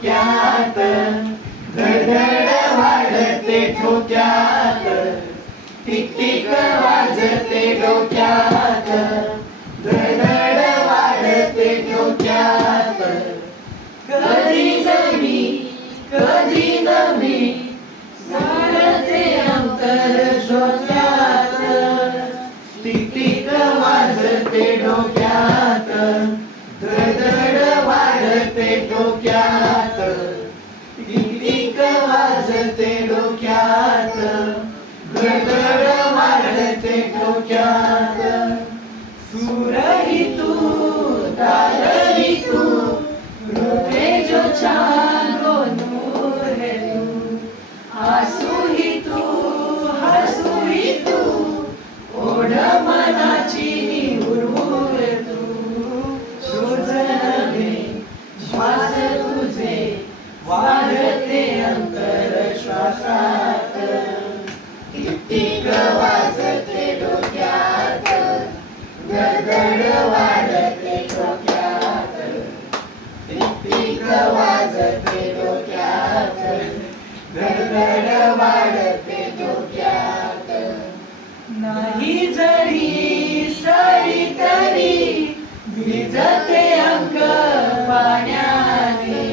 डोक्यात, धडधड वाढते ठोक्यात, टिकटिक वाजते डोक्यात, धडधड वाढते डोक्यात. कधी जमी कधी नमी साडते अंतर शोच्यात, टिकटिक वाजते डोक्यात, धडधड वाढते डोक्यात, टिकटिक वाजते डोक्यात, धडधड वाढते डोक्यात. सूरही तू तारही तू, रोते जो चांदो नूर है तू. आसू ही तू हसू तू, ओढ मनाची हुरहुर तू. शोधनवे श्वास तुझे वाढते अंतर श्वासात, टिकटिक वाजते डोक्यात, धडधड वाढते डोक्यात, टिकटिक वाजते डोक्यात, धडधड वाढते डोक्यात. नाही जरी सरी तरी भिजते अंग पाण्याने.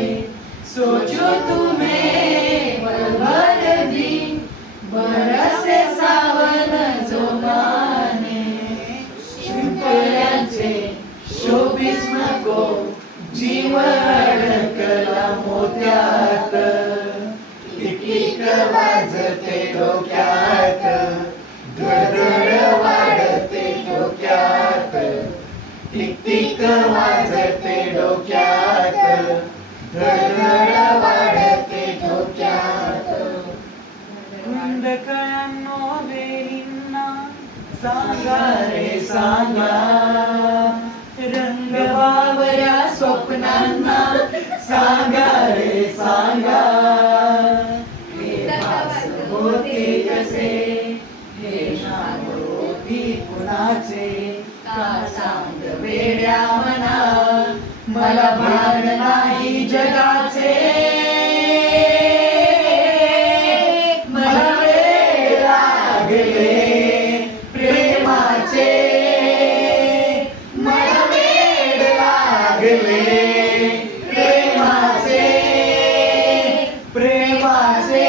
सोचो तुम्हें भर दिन बरसे सावन जोमाने. शिंपल्यांचे शोभीस नको, जीव अडकला मोत्यात, टिकटिक वाजते डोक्यात, धडधड वाढते डोक्यात, टिकटिक वाजते डोक्यात, धडधड वाढते डोक्यात. कुंदकळ्यांनो वेलींना सांगा रे सांगा, रंग बावऱ्या स्वप्नांना सांगा रे सांगा. हे भास होते कसे, हे नाम होती कुणाचे, का सांग वेड्या मना, मला भान नाही जगाचे. मला वेड लागले प्रेमाचे, मला वेड लागले प्रेमाचे, प्रेमाचे.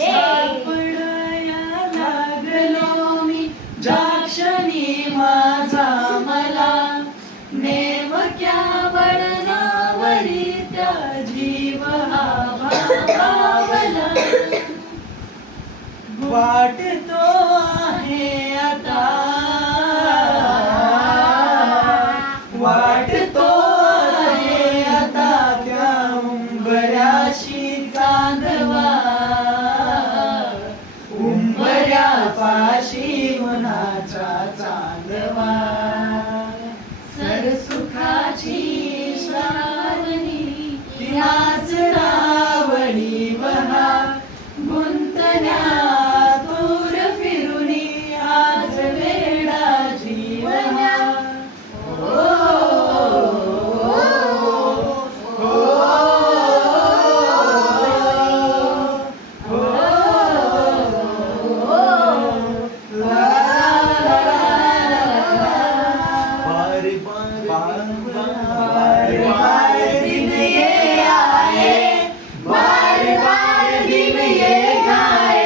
सापडया लागलो मी जाक्षणी माझा मला, नेमक्या वळणावरी त्या जीव हा भावला. वाटतो आहे आता, वाटतो आहे आता त्या उंबऱ्याशी चांदवा. उंबऱ्यापाशी उन्हाचा चांदवा, सरसुखाची श्रावणी याच रावणी बहा. गुंतल्या दूर फिरुनी आज वेडा जीवना. ओ, बार बार दिन ये आए, बार बार दिन ये गाए.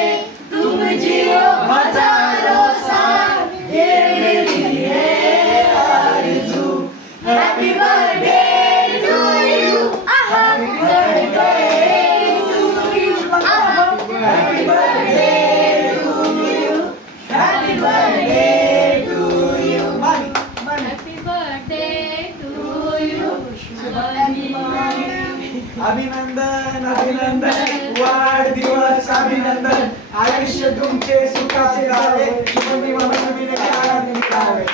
तुम जियो हजारों साल, ये मेरी है आरज़ू. Happy birthday to you, happy birthday to you, happy birthday to you, happy birthday to you. Happy birthday to you. अभिनंदन अभिनंदन, वाढदिवस अभिनंदन. आयुष्य तुमचे सुखाचे जावे, तुम्ही मला नवीन आनंद मिळावे.